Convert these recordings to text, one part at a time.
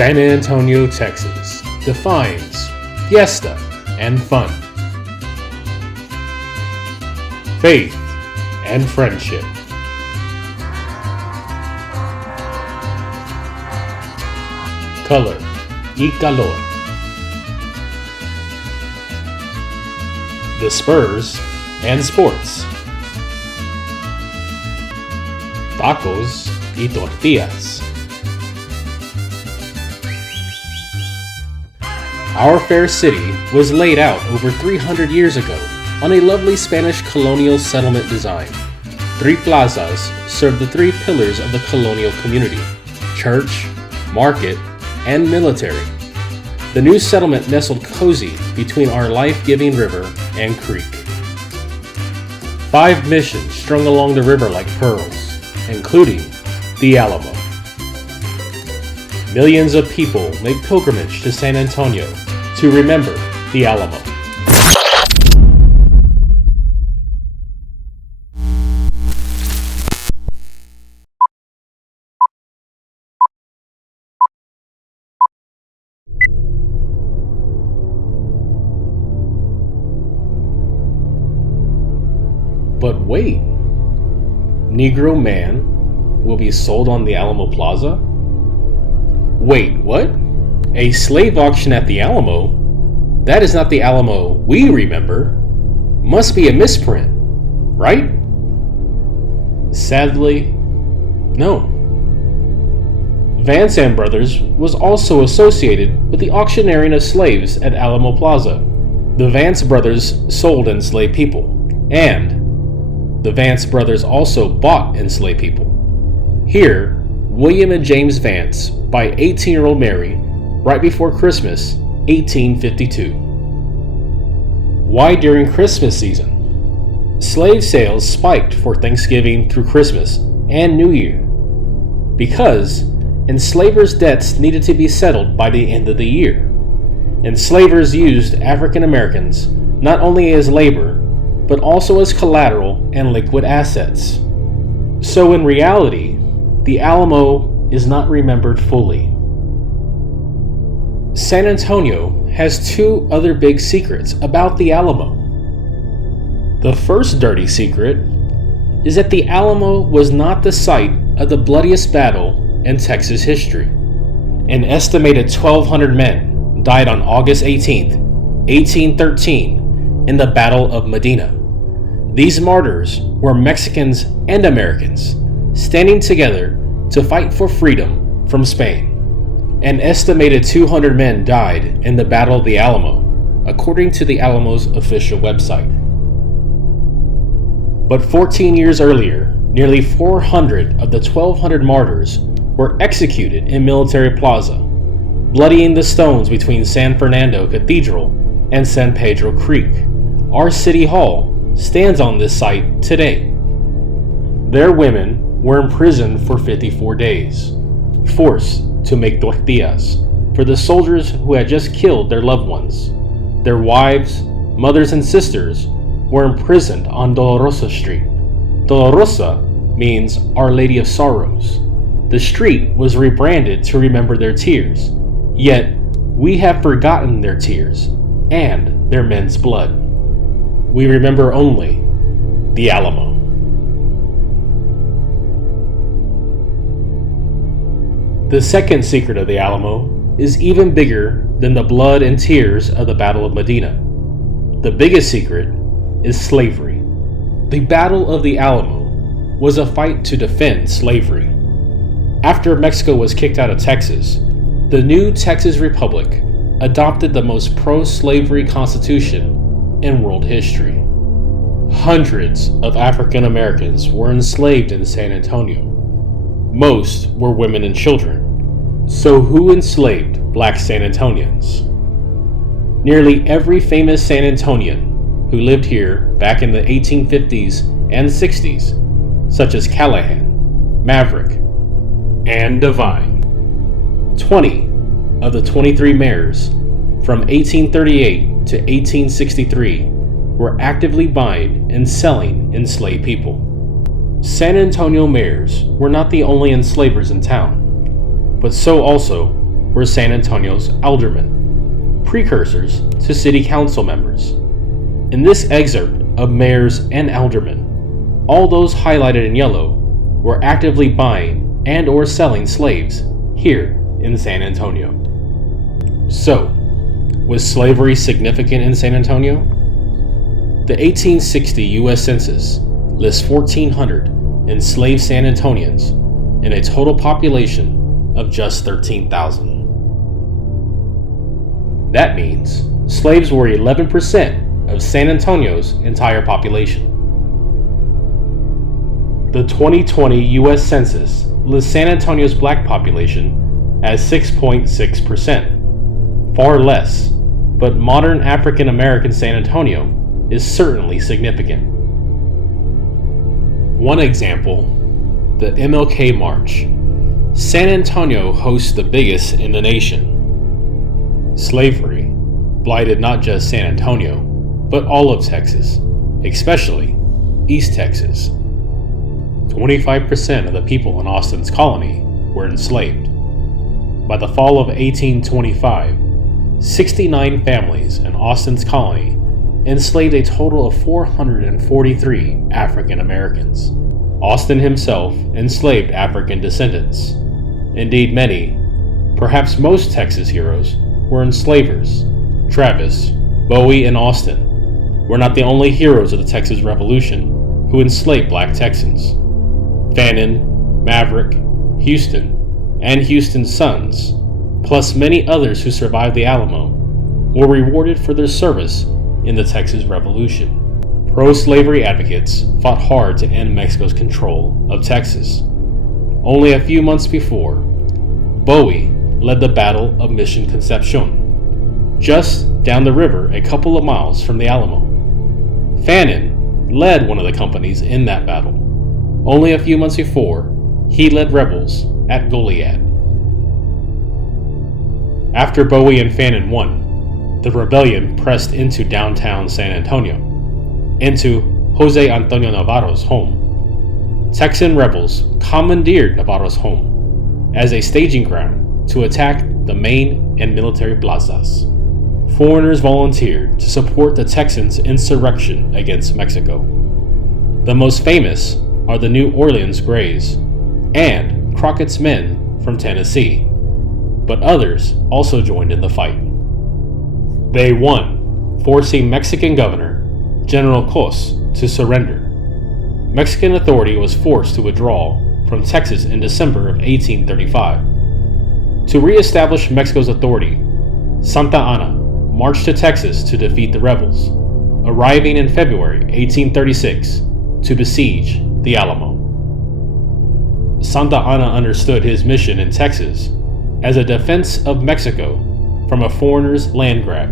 San Antonio, Texas defines fiesta and fun, faith and friendship, color y calor. The Spurs and sports, tacos y tortillas. Our fair city was laid out over 300 years ago on a lovely Spanish colonial settlement design. 3 plazas serve the 3 pillars of the colonial community: church, market, and military. The new settlement nestled cozy between our life-giving river and creek. 5 missions strung along the river like pearls, including the Alamo. Millions of people make pilgrimage to San Antonio to remember the Alamo. But wait, Negro man will be sold on the Alamo Plaza? Wait, what? A slave auction at the Alamo? That is not the Alamo we remember. Must be a misprint, right? Sadly, no. Vance and Brothers was also associated with the auctioneering of slaves at Alamo Plaza. The Vance brothers sold enslaved people, and the Vance brothers also bought enslaved people. Here, William and James Vance by 18-year-old Mary right before Christmas, 1852. Why during Christmas season? Slave sales spiked for Thanksgiving through Christmas and New Year because enslavers' debts needed to be settled by the end of the year. Enslavers used African Americans not only as labor, but also as collateral and liquid assets. So in reality, the Alamo is not remembered fully. San Antonio has 2 other big secrets about the Alamo. The first dirty secret is that the Alamo was not the site of the bloodiest battle in Texas history. An estimated 1,200 men died on August 18th, 1813 in the Battle of Medina. These martyrs were Mexicans and Americans standing together to fight for freedom from Spain. An estimated 200 men died in the Battle of the Alamo, according to the Alamo's official website. But 14 years earlier, nearly 400 of the 1,200 martyrs were executed in Military Plaza, bloodying the stones between San Fernando Cathedral and San Pedro Creek. Our city hall stands on this site today. Their women were imprisoned for 54 days, forced to make tortillas for the soldiers who had just killed their loved ones. Their wives, mothers, and sisters were imprisoned on Dolorosa Street. Dolorosa means Our Lady of Sorrows. The street was rebranded to remember their tears, yet we have forgotten their tears and their men's blood. We remember only the Alamo. The second secret of the Alamo is even bigger than the blood and tears of the Battle of Medina. The biggest secret is slavery. The Battle of the Alamo was a fight to defend slavery. After Mexico was kicked out of Texas, the new Texas Republic adopted the most pro-slavery constitution in world history. Hundreds of African Americans were enslaved in San Antonio. Most were women and children. So who enslaved black San Antonians? Nearly every famous San Antonian who lived here back in the 1850s and 60s, such as Callahan, Maverick, and Divine. 20 of the 23 mayors from 1838 to 1863 were actively buying and selling enslaved people. San Antonio mayors were not the only enslavers in town, but so also were San Antonio's aldermen, precursors to city council members. In this excerpt of mayors and aldermen, all those highlighted in yellow were actively buying and or selling slaves here in San Antonio. So, was slavery significant in San Antonio? The 1860 U.S. Census lists 1,400 enslaved San Antonians in a total population of just 13,000. That means slaves were 11% of San Antonio's entire population. The 2020 U.S. Census lists San Antonio's black population as 6.6%, far less, but modern African American San Antonio is certainly significant. One example, the MLK March. San Antonio hosts the biggest in the nation. Slavery blighted not just San Antonio, but all of Texas, especially East Texas. 25% of the people in Austin's colony were enslaved. By the fall of 1825, 69 families in Austin's colony enslaved a total of 443 African Americans. Austin himself enslaved African descendants. Indeed, many, perhaps most Texas heroes were enslavers. Travis, Bowie, and Austin were not the only heroes of the Texas Revolution who enslaved black Texans. Fannin, Maverick, Houston, and Houston's sons, plus many others who survived the Alamo, were rewarded for their service in the Texas Revolution. Pro-slavery advocates fought hard to end Mexico's control of Texas. Only a few months before, Bowie led the Battle of Mission Concepcion, just down the river a couple of miles from the Alamo. Fannin led one of the companies in that battle. Only a few months before, he led rebels at Goliad. After Bowie and Fannin won, the rebellion pressed into downtown San Antonio, into Jose Antonio Navarro's home. Texan rebels commandeered Navarro's home as a staging ground to attack the main and military plazas. Foreigners volunteered to support the Texans' insurrection against Mexico. The most famous are the New Orleans Grays and Crockett's men from Tennessee, but others also joined in the fight. They won, forcing Mexican Governor General Cos to surrender. Mexican authority was forced to withdraw from Texas in December of 1835. To re-establish Mexico's authority, Santa Anna marched to Texas to defeat the rebels, arriving in February 1836 to besiege the Alamo. Santa Anna understood his mission in Texas as a defense of Mexico from a foreigner's land grab.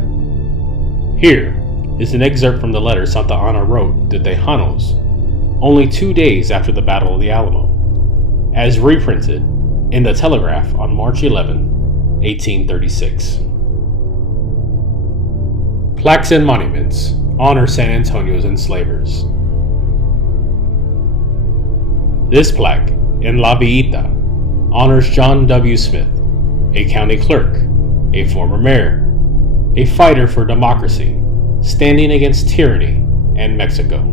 Here is an excerpt from the letter Santa Anna wrote to Tejanos only 2 days after the Battle of the Alamo, as reprinted in the Telegraph on March 11, 1836. Plaques and monuments honor San Antonio's enslavers. This plaque in La Villita honors John W. Smith, a county clerk, a former mayor, a fighter for democracy, standing against tyranny and Mexico.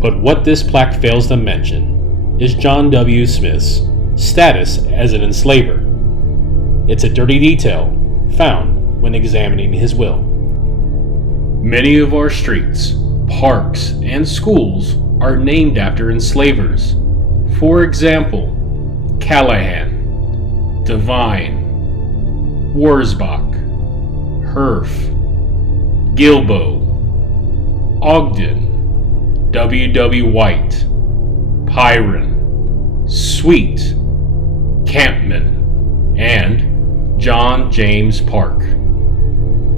But what this plaque fails to mention is John W. Smith's status as an enslaver. It's a dirty detail found when examining his will. Many of our streets, parks, and schools are named after enslavers. For example, Callahan, Devine, Wurzbach, Herf, Gilbo, Ogden, W.W. White, Pyron, Sweet, Campman, and John James Park.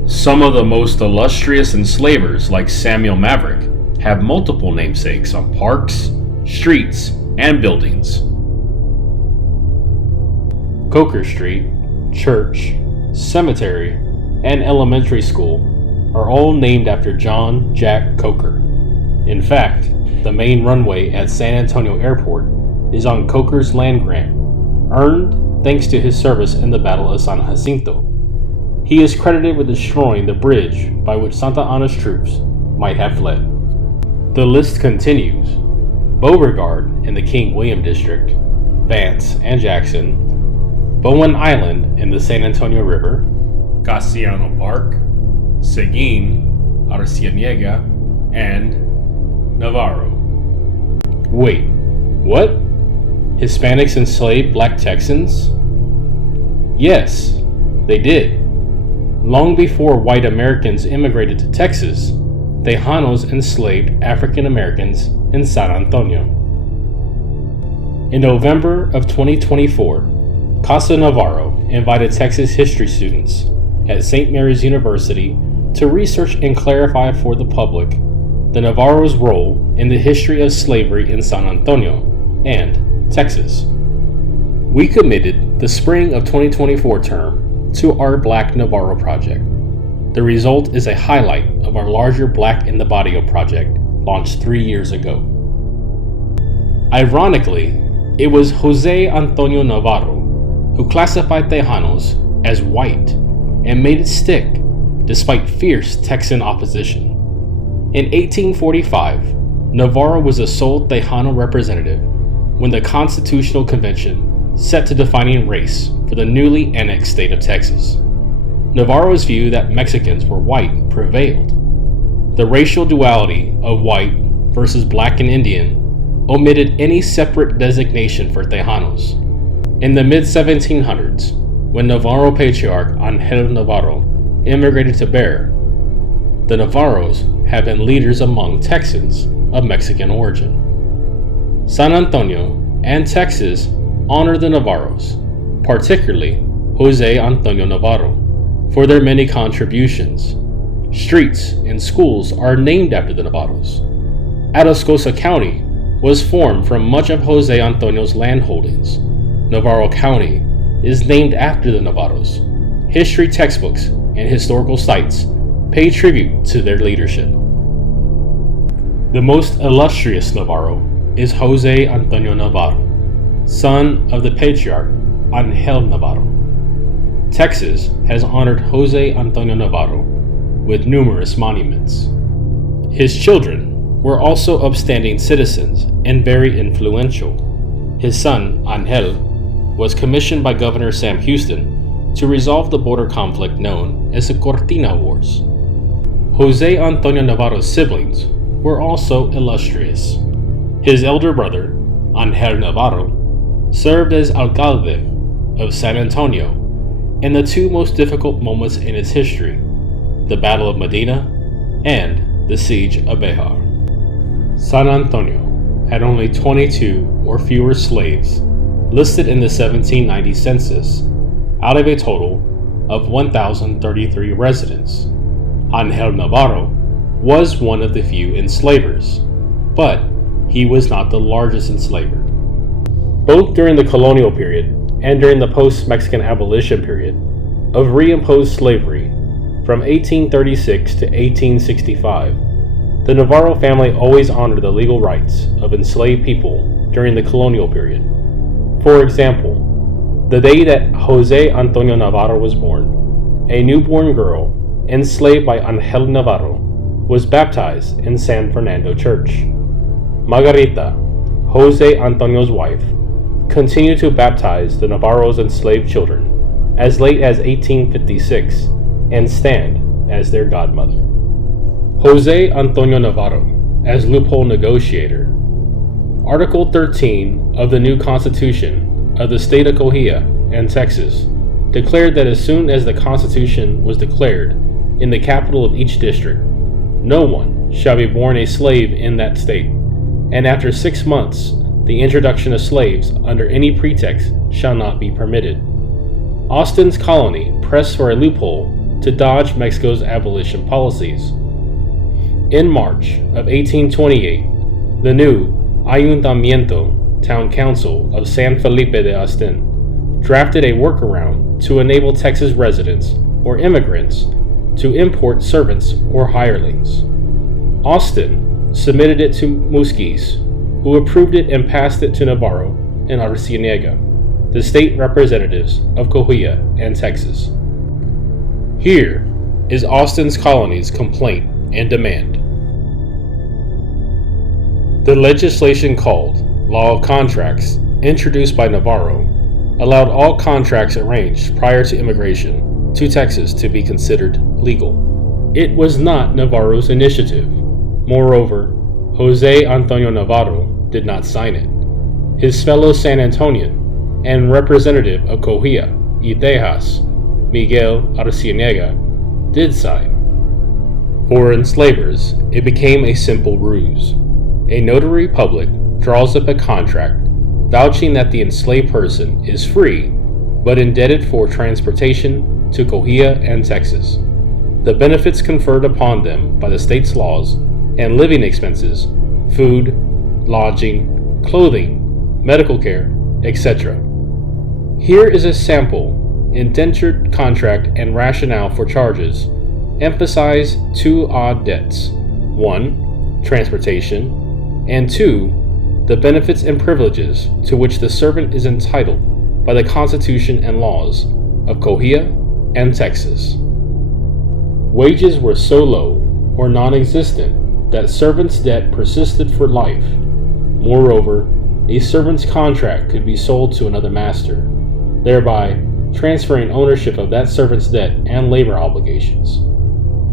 Some of the most illustrious enslavers, like Samuel Maverick, have multiple namesakes on parks, streets, and buildings. Coker Street, church, cemetery, and elementary school are all named after John Jack Coker. In fact, the main runway at San Antonio Airport is on Coker's land grant, earned thanks to his service in the Battle of San Jacinto. He is credited with destroying the bridge by which Santa Anna's troops might have fled. The list continues. Beauregard in the King William District, Vance and Jackson, Bowen Island in the San Antonio River, Casiano Park, Seguin, Arcianiega, and Navarro. Wait, what? Hispanics enslaved black Texans? Yes, they did. Long before white Americans immigrated to Texas, Tejanos enslaved African Americans in San Antonio. In November of 2024, Casa Navarro invited Texas history students at St. Mary's University to research and clarify for the public the Navarros' role in the history of slavery in San Antonio and Texas. We committed the spring of 2024 term to our Black Navarro project. The result is a highlight of our larger Black in the Barrio project launched 3 years ago. Ironically, it was Jose Antonio Navarro who classified Tejanos as white and made it stick despite fierce Texan opposition. In 1845, Navarro was the sole Tejano representative when the Constitutional Convention set to defining race for the newly annexed state of Texas. Navarro's view that Mexicans were white prevailed. The racial duality of white versus black and Indian omitted any separate designation for Tejanos. In the mid-1700s, when Navarro patriarch Angel Navarro immigrated to Bear, the Navarros have been leaders among Texans of Mexican origin. San Antonio and Texas honor the Navarros, particularly Jose Antonio Navarro, for their many contributions. Streets and schools are named after the Navarros. Atascosa County was formed from much of Jose Antonio's land holdings. Navarro County is named after the Navarros. History textbooks and historical sites pay tribute to their leadership. The most illustrious Navarro is Jose Antonio Navarro, son of the patriarch Angel Navarro. Texas has honored Jose Antonio Navarro with numerous monuments. His children were also upstanding citizens and very influential. His son, Angel, was commissioned by Governor Sam Houston to resolve the border conflict known as the Cortina Wars. Jose Antonio Navarro's siblings were also illustrious. His elder brother, Angel Navarro, served as alcalde of San Antonio in the two most difficult moments in its history, the Battle of Medina and the Siege of Bejar. San Antonio had only 22 or fewer slaves listed in the 1790 census out of a total of 1,033 residents. Angel Navarro was one of the few enslavers, but he was not the largest enslaver. Both during the colonial period and during the post-Mexican abolition period of reimposed slavery from 1836 to 1865, the Navarro family always honored the legal rights of enslaved people during the colonial period. For example, the day that Jose Antonio Navarro was born, a newborn girl enslaved by Angel Navarro was baptized in San Fernando Church. Margarita, Jose Antonio's wife, continued to baptize the Navarro's enslaved children as late as 1856 and stand as their godmother. Jose Antonio Navarro as loophole negotiator. Article 13 of the new Constitution of the state of Coahuila and Texas declared that as soon as the Constitution was declared in the capital of each district, no one shall be born a slave in that state, and after 6 months the introduction of slaves under any pretext shall not be permitted. Austin's colony pressed for a loophole to dodge Mexico's abolition policies. In March of 1828, the new Ayuntamiento Town Council of San Felipe de Austin drafted a workaround to enable Texas residents or immigrants to import servants or hirelings. Austin submitted it to Musquiz, who approved it and passed it to Navarro and Arcianiega. the state representatives of Coahuila and Texas. Here is Austin's colony's complaint and demand. The legislation called Law of Contracts, introduced by Navarro, allowed all contracts arranged prior to immigration to Texas to be considered legal. It was not Navarro's initiative. Moreover, Jose Antonio Navarro did not sign it. His fellow San Antonian and representative of Coahuila y Tejas, Miguel Arcienega, did sign. For enslavers, it became a simple ruse. A notary public draws up a contract vouching that the enslaved person is free but indebted for transportation to Coahuila and Texas, the benefits conferred upon them by the state's laws, and living expenses, food, lodging, clothing, medical care, etc. Here is a sample indentured contract and rationale for charges. Emphasize two odd debts: 1. Transportation, and 2. The benefits and privileges to which the servant is entitled by the Constitution and laws of Coahuila and Texas. Wages were so low or non-existent that servant's debt persisted for life. Moreover, a servant's contract could be sold to another master, thereby transferring ownership of that servant's debt and labor obligations.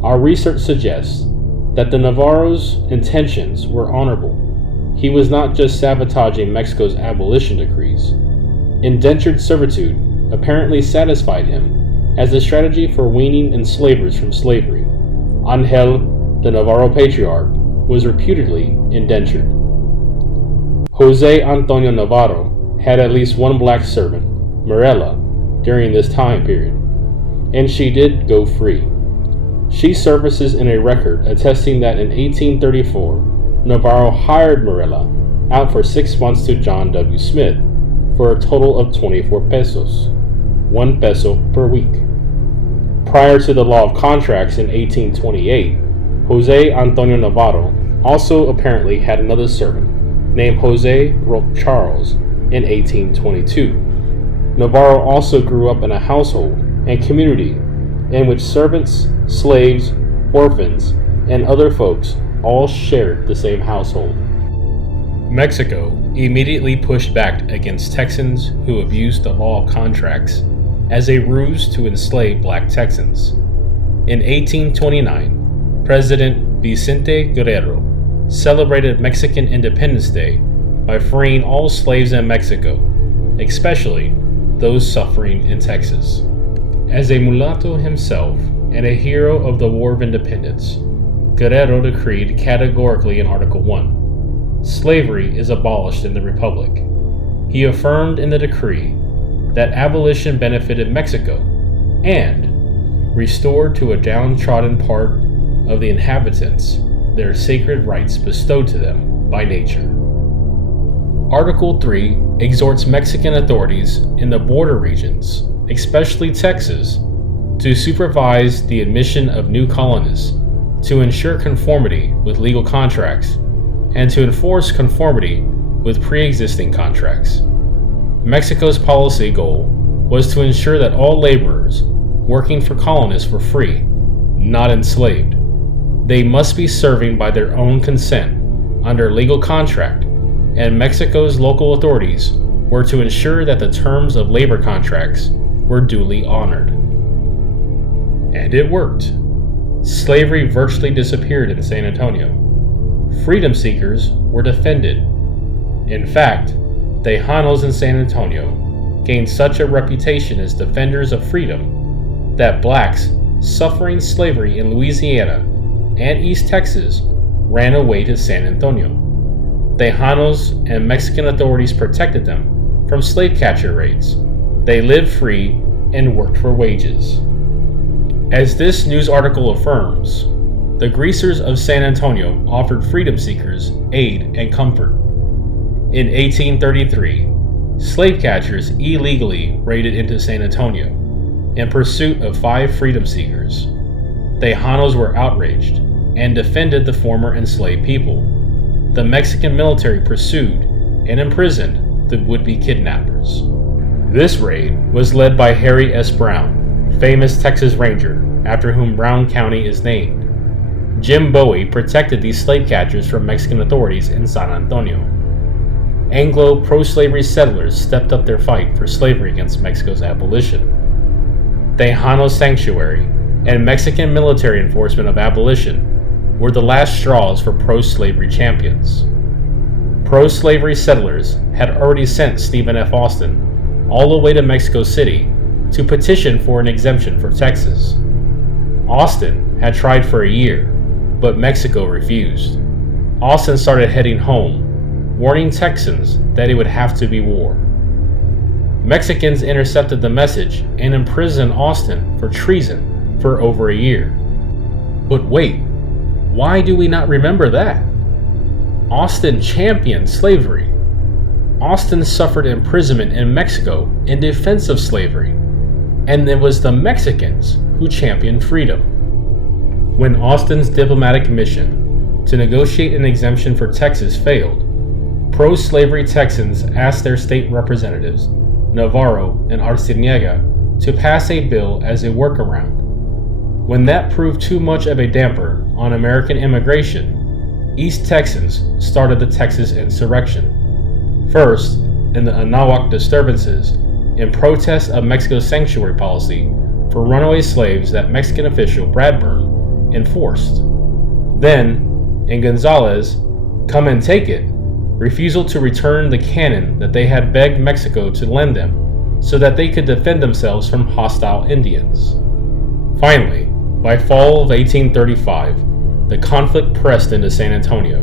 Our research suggests that the Navarro's intentions were honorable. He was not just sabotaging Mexico's abolition decrees. Indentured servitude apparently satisfied him as a strategy for weaning enslavers from slavery. Angel, the Navarro patriarch, was reputedly indentured. Jose Antonio Navarro had at least one black servant, Mirella, during this time period, and she did go free. She surfaces in a record attesting that in 1834, Navarro hired Mirella out for 6 months to John W. Smith for a total of 24 pesos, 1 peso per week. Prior to the Law of Contracts in 1828, Jose Antonio Navarro also apparently had another servant named Jose Roque Charles in 1822. Navarro also grew up in a household and community in which servants, slaves, orphans, and other folks all shared the same household. Mexico immediately pushed back against Texans who abused the law of contracts as a ruse to enslave black Texans. In 1829, President Vicente Guerrero celebrated Mexican Independence Day by freeing all slaves in Mexico, especially those suffering in Texas. As a mulatto himself and a hero of the War of Independence, Guerrero decreed categorically in Article 1, slavery is abolished in the Republic. He affirmed in the decree that abolition benefited Mexico and restored to a downtrodden part of the inhabitants their sacred rights bestowed to them by nature. Article 3 exhorts Mexican authorities in the border regions, especially Texas, to supervise the admission of new colonists, to ensure conformity with legal contracts, and to enforce conformity with pre-existing contracts. Mexico's policy goal was to ensure that all laborers working for colonists were free, not enslaved. They must be serving by their own consent under legal contract, and Mexico's local authorities were to ensure that the terms of labor contracts were duly honored. And it worked. Slavery virtually disappeared in San Antonio. Freedom seekers were defended. In fact, Tejanos in San Antonio gained such a reputation as defenders of freedom that blacks suffering slavery in Louisiana and East Texas ran away to San Antonio. Tejanos and Mexican authorities protected them from slave catcher raids. They lived free and worked for wages. As this news article affirms, the greasers of San Antonio offered freedom seekers aid and comfort. In 1833, slave catchers illegally raided into San Antonio in pursuit of 5 freedom seekers. Tejanos were outraged and defended the former enslaved people. The Mexican military pursued and imprisoned the would-be kidnappers. This raid was led by Harry S. Brown, famous Texas Ranger, after whom Brown County is named. Jim Bowie protected these slave catchers from Mexican authorities in San Antonio. Anglo pro-slavery settlers stepped up their fight for slavery against Mexico's abolition. Tejano Sanctuary and Mexican military enforcement of abolition were the last straws for pro-slavery champions. Pro-slavery settlers had already sent Stephen F. Austin all the way to Mexico City to petition for an exemption for Texas. Austin had tried for a year, but Mexico refused. Austin started heading home, warning Texans that it would have to be war. Mexicans intercepted the message and imprisoned Austin for treason for over a year. But wait, why do we not remember that? Austin championed slavery. Austin suffered imprisonment in Mexico in defense of slavery, and it was the Mexicans who championed freedom. When Austin's diplomatic mission to negotiate an exemption for Texas failed, pro-slavery Texans asked their state representatives, Navarro and Arciniega, to pass a bill as a workaround. When that proved too much of a damper on American immigration, East Texans started the Texas Insurrection. First, in the Anahuac disturbances, in protest of Mexico's sanctuary policy for runaway slaves that Mexican official Bradburn enforced. Then, in Gonzales' "Come and Take It," refusal to return the cannon that they had begged Mexico to lend them so that they could defend themselves from hostile Indians. Finally, by fall of 1835, the conflict pressed into San Antonio,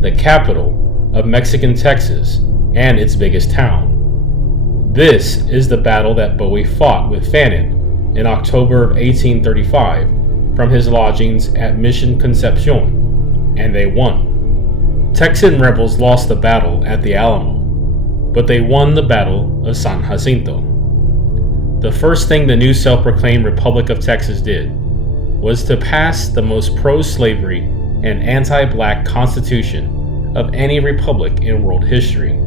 the capital of Mexican Texas and its biggest town. This is the battle that Bowie fought with Fannin in October of 1835 from his lodgings at Mission Concepcion, and they won. Texan rebels lost the battle at the Alamo, but they won the Battle of San Jacinto. The first thing the new self-proclaimed Republic of Texas did was to pass the most pro-slavery and anti-black constitution of any republic in world history.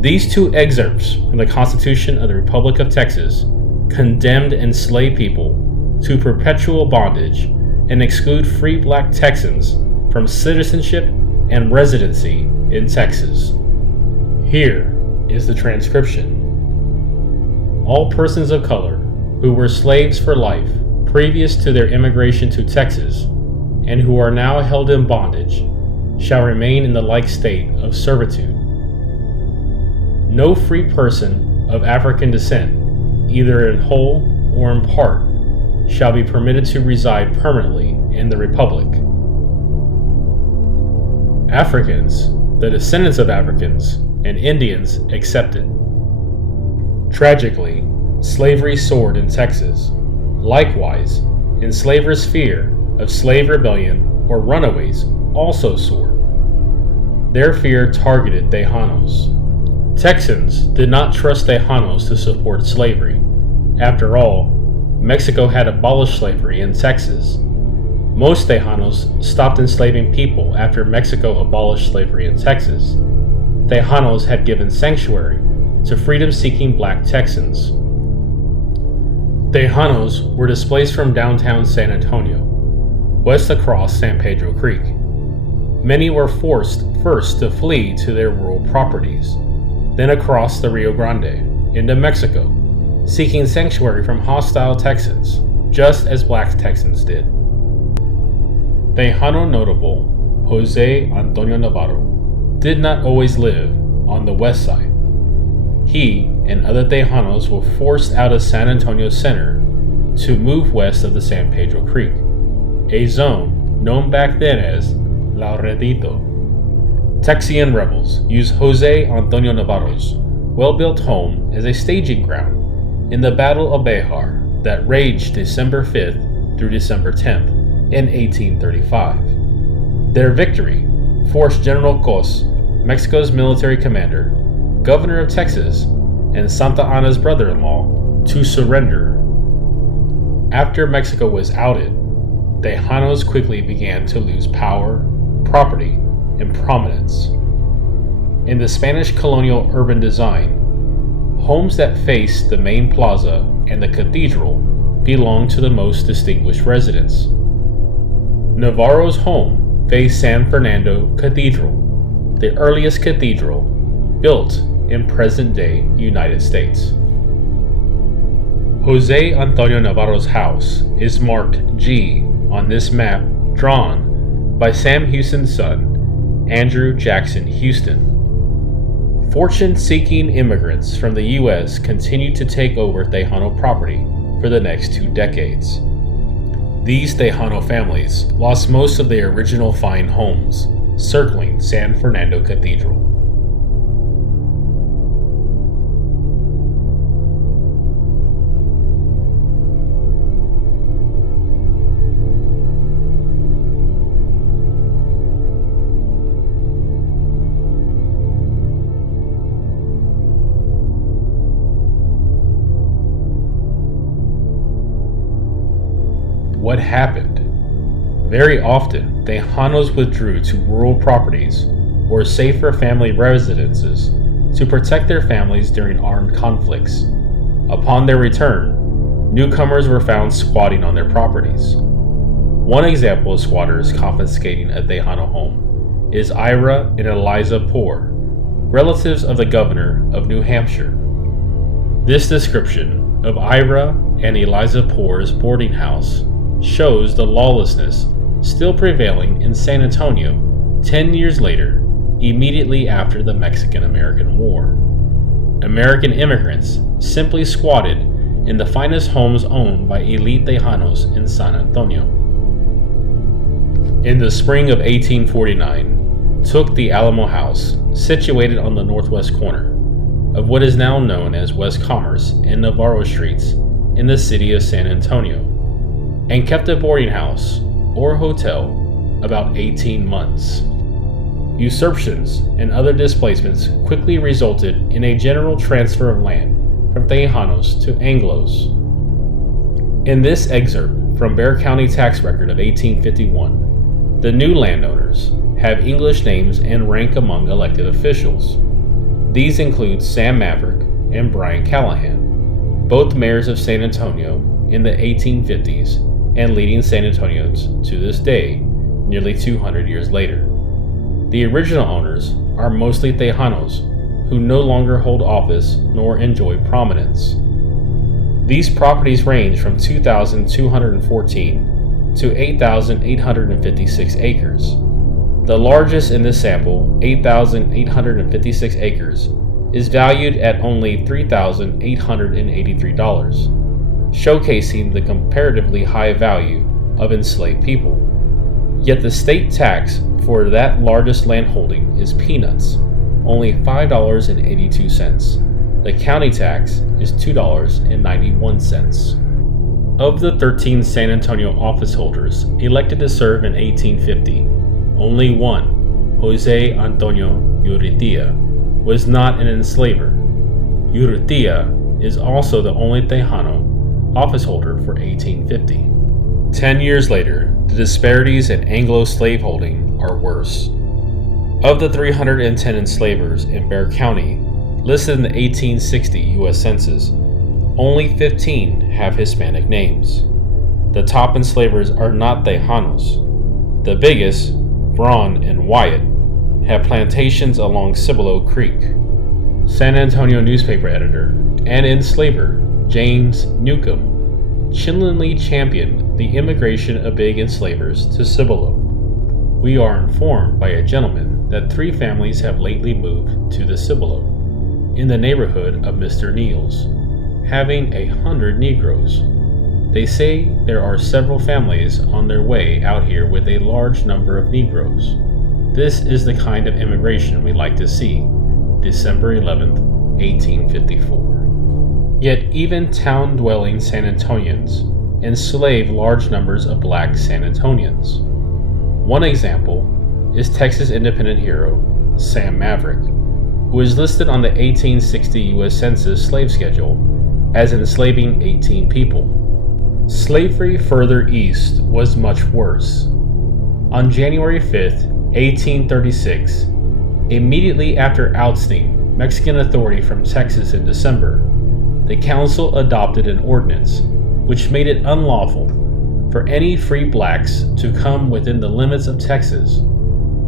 These two excerpts from the Constitution of the Republic of Texas condemned enslaved people to perpetual bondage and exclude free black Texans from citizenship and residency in Texas. Here is the transcription. All persons of color who were slaves for life previous to their immigration to Texas and who are now held in bondage shall remain in the like state of servitude. No free person of African descent, either in whole or in part, shall be permitted to reside permanently in the Republic. Africans, the descendants of Africans, and Indians excepted. Tragically, slavery soared in Texas. Likewise, enslavers' fear of slave rebellion or runaways also soared. Their fear targeted Tejanos. Texans did not trust Tejanos to support slavery. After all, Mexico had abolished slavery in Texas. Most Tejanos stopped enslaving people after Mexico abolished slavery in Texas. Tejanos had given sanctuary to freedom-seeking black Texans. Tejanos were displaced from downtown San Antonio, west across San Pedro Creek. Many were forced first to flee to their rural properties, then across the Rio Grande into Mexico, seeking sanctuary from hostile Texans, just as black Texans did. Tejano notable Jose Antonio Navarro did not always live on the west side. He and other Tejanos were forced out of San Antonio Center to move west of the San Pedro Creek, a zone known back then as La Redito. Texian rebels used Jose Antonio Navarro's well-built home as a staging ground in the Battle of Béjar that raged December 5th through December 10th in 1835. Their victory forced General Cos, Mexico's military commander, governor of Texas, and Santa Anna's brother-in-law, to surrender. After Mexico was outed, Tejanos quickly began to lose power, property, and prominence. In the Spanish colonial urban design, Homes that face the main plaza and the cathedral belong to the most distinguished residents. Navarro's home faced San Fernando Cathedral, the earliest cathedral built in present-day United States. Jose Antonio Navarro's house is marked G on this map drawn by Sam Houston's son, Andrew Jackson Houston. Fortune-seeking immigrants from the U.S. continued to take over Tejano property for the next 2 decades. These Tejano families lost most of their original fine homes circling San Fernando Cathedral. What happened? Very often, Tejanos withdrew to rural properties or safer family residences to protect their families during armed conflicts. Upon their return, newcomers were found squatting on their properties. One example of squatters confiscating a Tejano home is Ira and Eliza Poor, relatives of the governor of New Hampshire. This description of Ira and Eliza Poor's boarding house shows the lawlessness still prevailing in San Antonio 10 years later, immediately after the Mexican-American War. American immigrants simply squatted in the finest homes owned by elite Tejanos in San Antonio. In the spring of 1849, took the Alamo House, situated on the northwest corner of what is now known as West Commerce and Navarro Streets in the city of San Antonio, and kept a boarding house or hotel about 18 months. Usurpations and other displacements quickly resulted in a general transfer of land from Tejanos to Anglos. In this excerpt from Bexar County Tax Record of 1851, the new landowners have English names and rank among elected officials. These include Sam Maverick and Brian Callahan, both mayors of San Antonio in the 1850s and leading San Antonians to this day, nearly 200 years later. The original owners are mostly Tejanos who no longer hold office nor enjoy prominence. These properties range from 2,214 to 8,856 acres. The largest in this sample, 8,856 acres, is valued at only $3,883. Showcasing the comparatively high value of enslaved people. Yet the state tax for that largest landholding is peanuts, only $5.82. The county tax is $2.91. Of the 13 San Antonio office holders elected to serve in 1850, only one, Jose Antonio Urrutia, was not an enslaver. Urrutia is also the only Tejano office holder for 1850. 10 years later, the disparities in Anglo slaveholding are worse. Of the 310 enslavers in Bexar County listed in the 1860 U.S. Census, only 15 have Hispanic names. The top enslavers are not Tejanos. The biggest, Braun and Wyatt, have plantations along Cibolo Creek. San Antonio newspaper editor and enslaver James Newcomb chillingly championed the immigration of big enslavers to Cibolo. We are informed by a gentleman that 3 families have lately moved to the Cibolo, in the neighborhood of Mr. Neal's, having 100 Negroes. They say there are several families on their way out here with a large number of Negroes. This is the kind of immigration we like to see. December 11th, 1854. Yet even town-dwelling San Antonians enslave large numbers of black San Antonians. One example is Texas independent hero Sam Maverick, who is listed on the 1860 U.S. Census slave schedule as enslaving 18 people. Slavery further east was much worse. On January 5, 1836, immediately after ousting Mexican authority from Texas in December, the council adopted an ordinance which made it unlawful for any free blacks to come within the limits of Texas.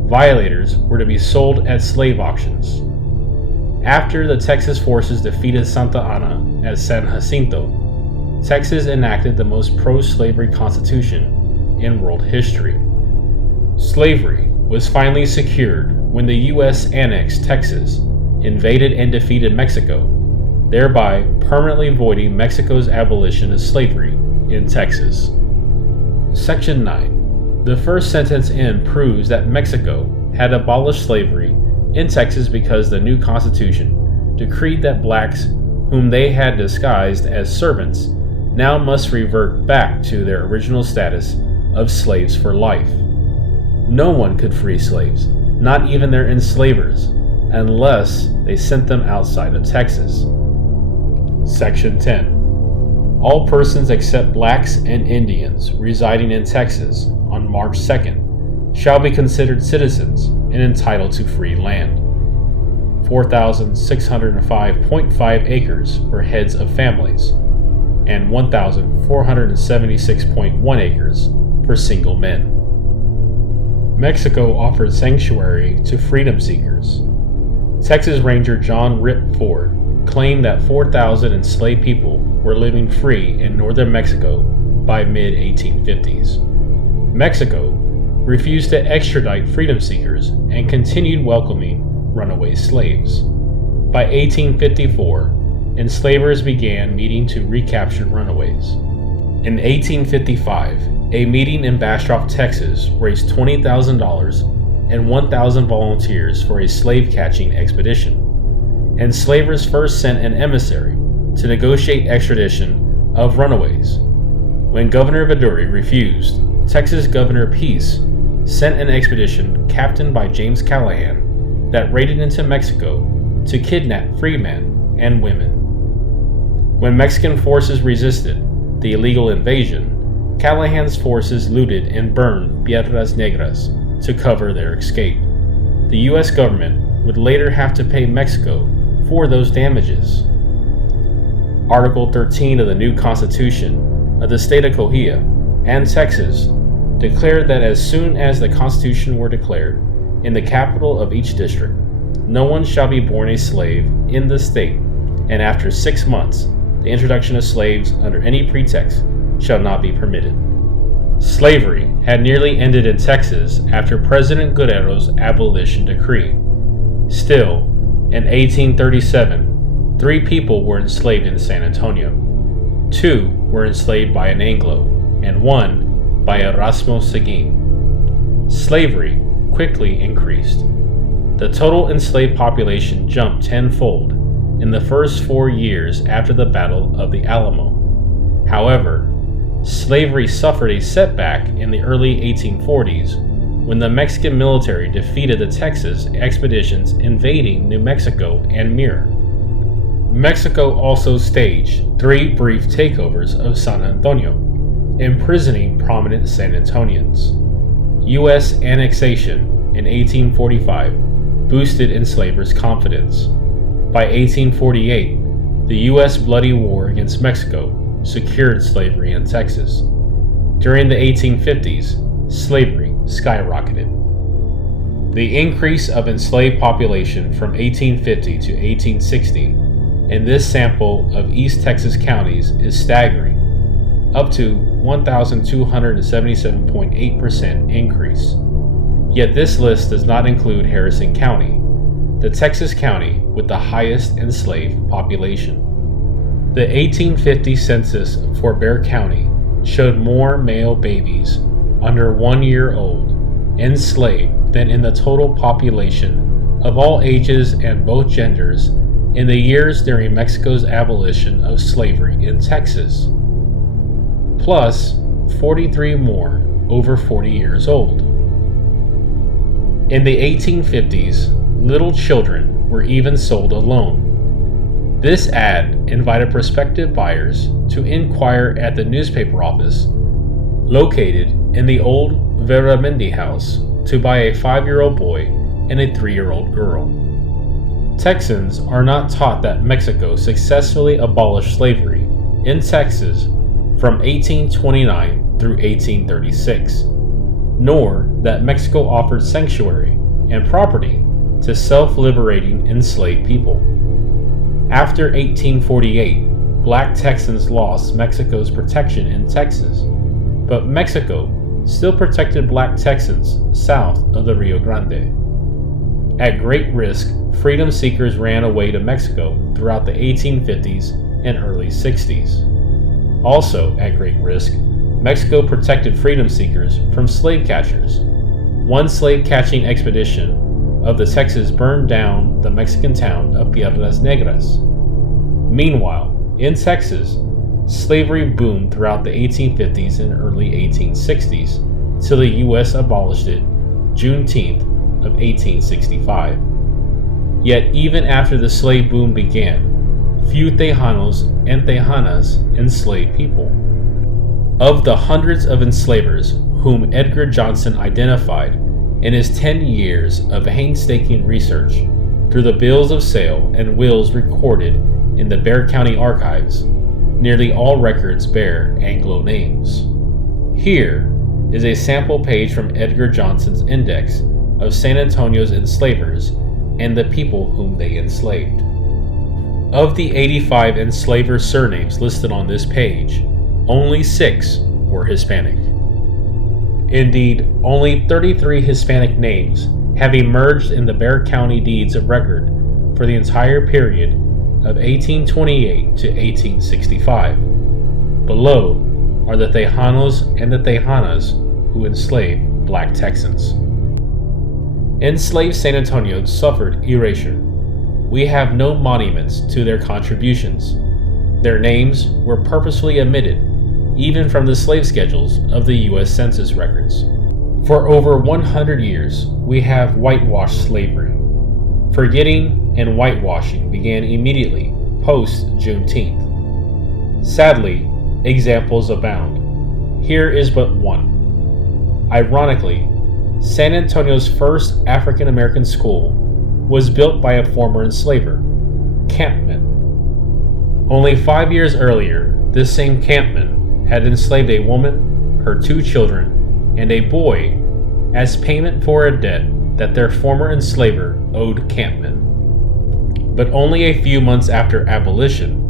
Violators were to be sold at slave auctions. After the Texas forces defeated Santa Anna at San Jacinto, Texas enacted the most pro-slavery constitution in world history. Slavery was finally secured when the U.S. annexed Texas, invaded and defeated Mexico, thereby permanently voiding Mexico's abolition of slavery in Texas. Section 9. The first sentence in proves that Mexico had abolished slavery in Texas because the new Constitution decreed that blacks, whom they had disguised as servants, now must revert back to their original status of slaves for life. No one could free slaves, not even their enslavers, unless they sent them outside of Texas. Section 10. All persons except blacks and Indians residing in Texas on March 2nd shall be considered citizens and entitled to free land. 4,605.5 acres for heads of families, and 1,476.1 acres for single men. Mexico offered sanctuary to freedom seekers. Texas Ranger John Rip Ford claimed that 4,000 enslaved people were living free in northern Mexico by mid-1850s. Mexico refused to extradite freedom seekers and continued welcoming runaway slaves. By 1854, enslavers began meeting to recapture runaways. In 1855, a meeting in Bastrop, Texas raised $20,000 and 1,000 volunteers for a slave-catching expedition. Enslavers first sent an emissary to negotiate extradition of runaways. When Governor Viduri refused, Texas Governor Peace sent an expedition captained by James Callahan that raided into Mexico to kidnap freemen and women. When Mexican forces resisted the illegal invasion, Callahan's forces looted and burned Piedras Negras to cover their escape. The U.S. government would later have to pay Mexico for those damages. Article 13 of the new Constitution of the state of Coahuila and Texas declared that as soon as the Constitution were declared in the capital of each district, no one shall be born a slave in the state, and after 6 months, the introduction of slaves under any pretext shall not be permitted. Slavery had nearly ended in Texas after President Guerrero's abolition decree. Still, in 1837, 3 people were enslaved in San Antonio. 2 were enslaved by an Anglo, and 1 by Erasmo Seguin. Slavery quickly increased. The total enslaved population jumped tenfold in the first 4 years after the Battle of the Alamo. However, slavery suffered a setback in the early 1840s when the Mexican military defeated the Texas expeditions invading New Mexico and Mirror. Mexico also staged 3 brief takeovers of San Antonio, imprisoning prominent San Antonians. U.S. annexation in 1845 boosted enslavers' confidence. By 1848, the U.S. bloody war against Mexico secured slavery in Texas. During the 1850s, slavery skyrocketed. The increase of enslaved population from 1850 to 1860 in this sample of East Texas counties is staggering, up to 1,277.8% increase. Yet this list does not include Harrison County, the Texas county with the highest enslaved population. The 1850 census for Bexar County showed more male babies under 1 year old enslaved than in the total population of all ages and both genders in the years during Mexico's abolition of slavery in Texas, plus 43 more over 40 years old. In the 1850s, little children were even sold alone. This ad invited prospective buyers to inquire at the newspaper office located in the old Veramendi house to buy a 5-year-old boy and a 3-year-old girl. Texans are not taught that Mexico successfully abolished slavery in Texas from 1829 through 1836, nor that Mexico offered sanctuary and property to self-liberating enslaved people. After 1848, black Texans lost Mexico's protection in Texas, but Mexico still protected black Texans south of the Rio Grande. At great risk, freedom seekers ran away to Mexico throughout the 1850s and early 60s. Also at great risk, Mexico protected freedom seekers from slave catchers. One slave catching expedition of the Texas burned down the Mexican town of Piedras Negras. Meanwhile, in Texas, slavery boomed throughout the 1850s and early 1860s, till the U.S. abolished it Juneteenth of 1865. Yet even after the slave boom began, few Tejanos and Tejanas enslaved people. Of the hundreds of enslavers whom Edgar Johnson identified in his 10 years of painstaking research through the bills of sale and wills recorded in the Bexar County archives, nearly all records bear Anglo names. Here is a sample page from Edgar Johnson's index of San Antonio's enslavers and the people whom they enslaved. Of the 85 enslaver surnames listed on this page, only 6 were Hispanic. Indeed, only 33 Hispanic names have emerged in the Bexar County deeds of record for the entire period of 1828 to 1865. Below are the Tejanos and the Tejanas who enslaved black Texans. Enslaved San Antonians suffered erasure. We have no monuments to their contributions. Their names were purposefully omitted, even from the slave schedules of the U.S. Census records. For over 100 years, we have whitewashed slavery. Forgetting and whitewashing began immediately post-Juneteenth. Sadly, examples abound. Here is but one. Ironically, San Antonio's first African American school was built by a former enslaver, Campman. Only 5 years earlier, this same Campman had enslaved a woman, her 2 children, and a boy as payment for a debt that their former enslaver owed Campman. But only a few months after abolition,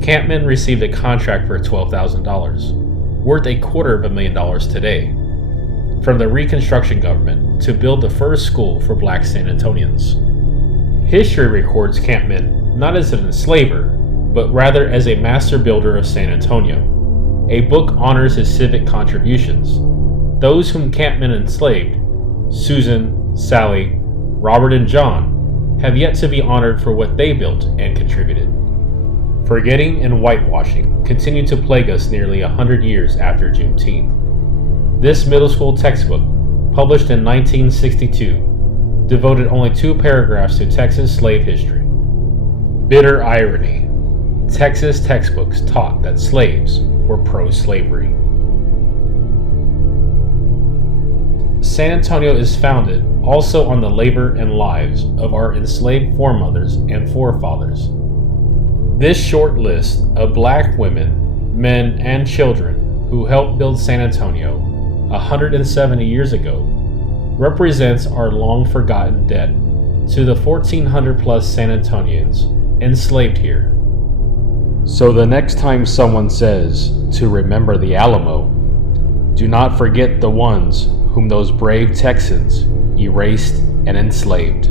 Campman received a contract for $12,000, worth $250,000 today, from the Reconstruction government to build the first school for black San Antonians. History records Campman not as an enslaver, but rather as a master builder of San Antonio. A book honors his civic contributions. Those whom Campman enslaved, Susan, Sally, Robert, and John, have yet to be honored for what they built and contributed. Forgetting and whitewashing continue to plague us nearly 100 years after Juneteenth. This middle school textbook, published in 1962, devoted only 2 paragraphs to Texas slave history. Bitter irony. Texas textbooks taught that slaves were pro-slavery. San Antonio is founded also on the labor and lives of our enslaved foremothers and forefathers. This short list of black women, men, and children who helped build San Antonio 170 years ago represents our long-forgotten debt to the 1,400-plus San Antonians enslaved here. So the next time someone says to remember the Alamo, do not forget the ones whom those brave Texans erased and enslaved.